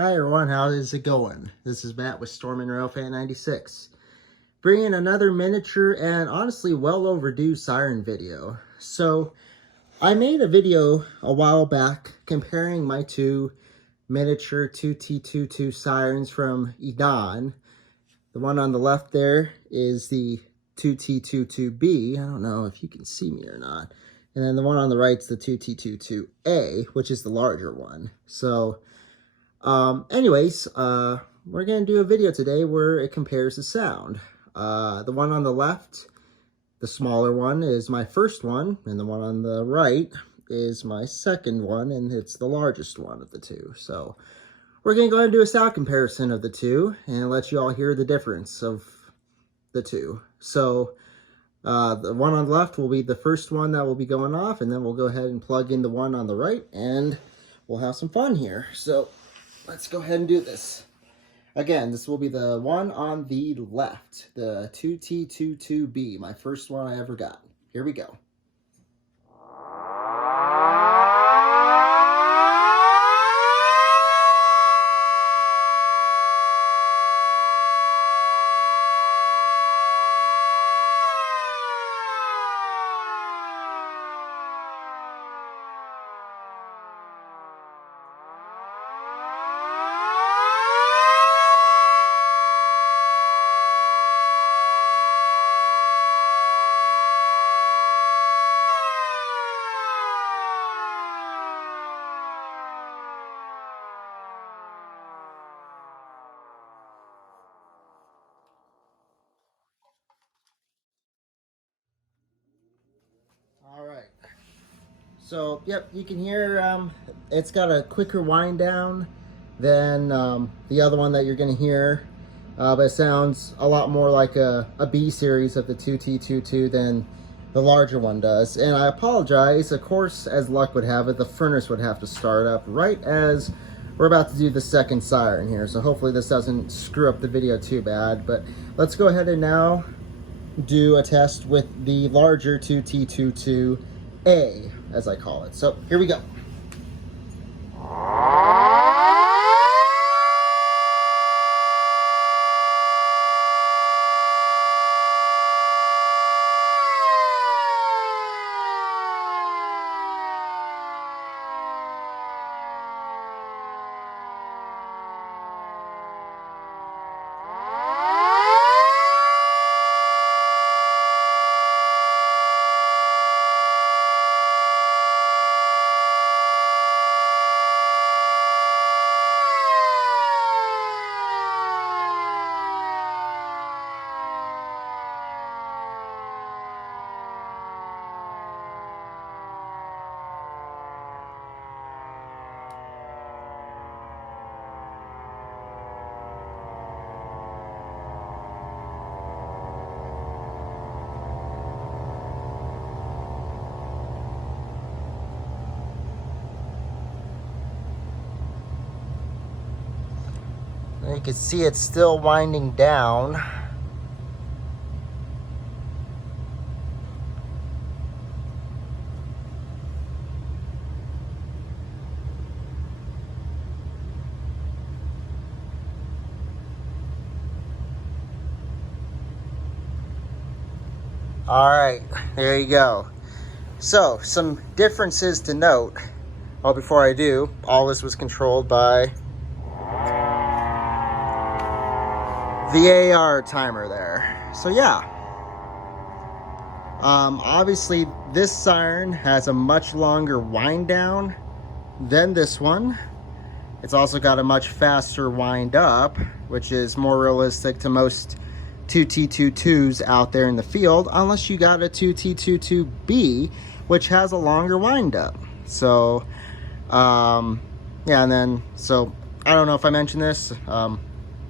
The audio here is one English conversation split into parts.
Hi everyone, how is it going? This is Matt with Storm and Railfan 96, bringing another miniature and honestly well overdue siren video. So I made a video a while back comparing my two miniature 2T22 sirens from Edaan. The one on the left there is the 2T22B. I don't know if you can see me or not. And then the one on the right is the 2T22A, which is the larger one. So anyways, we're going to do a video today where it compares the sound. The one on the left, the smaller one, is my first one, and the one on the right is my second one, and it's the largest one of the two. So we're going to go ahead and do a sound comparison of the two and let you all hear the difference of the two. So the one on the left will be the first one that will be going off, and then we'll go ahead and plug in the one on the right, and we'll have some fun here. So let's go ahead and do this. Again, this will be the one on the left, the 2T22B, my first one I ever got. Here we go. All right. So, yep, you can hear it's got a quicker wind down than the other one that you're going to hear. But it sounds a lot more like a B series of the 2T22 than the larger one does. And I apologize, of course, as luck would have it, the furnace would have to start up right as we're about to do the second siren here. So hopefully this doesn't screw up the video too bad. But let's go ahead and now do a test with the larger 2T22A, as I call it. So here we go. You can see it's still winding down. All right, there you go. So, some differences to note. Well, before I do, all this was controlled by the AR timer there. So yeah, obviously this siren has a much longer wind down than this one. It's also got a much faster wind up, which is more realistic to most 2T22s out there in the field, unless you got a 2T22B, which has a longer wind up. So yeah, and then so I don't know if I mentioned this.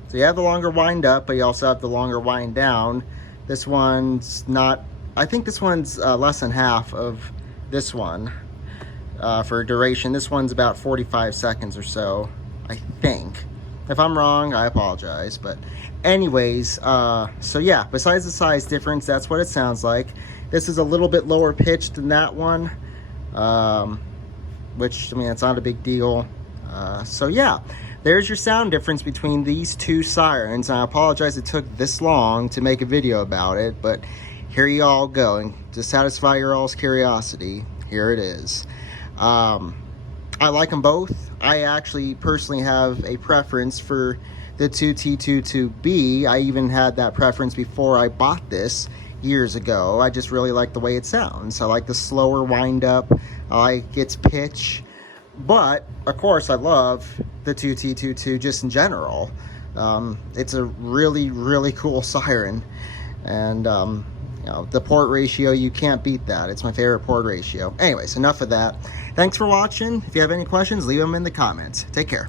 So you have the longer wind up, but you also have the longer wind down. This one's not, I think this one's less than half of this one for duration. This one's about 45 seconds or so, I think. If I'm wrong, I apologize. But anyways, so yeah, besides the size difference, that's what it sounds like. This is a little bit lower pitched than that one, which, I mean, it's not a big deal. So yeah, there's your sound difference between these two sirens. I apologize it took this long to make a video about it, but here you all go. And to satisfy your all's curiosity, here it is. I like them both. I actually personally have a preference for the 2T22B. I even had that preference before I bought this years ago. I just really like the way it sounds. I like the slower wind up. I like its pitch. But of course I love the 2T22 just in general. It's a really cool siren, and you know, the port ratio, you can't beat that. It's my favorite port ratio. Anyways, enough of that. Thanks for watching. If you have any questions, leave them in the comments. Take care.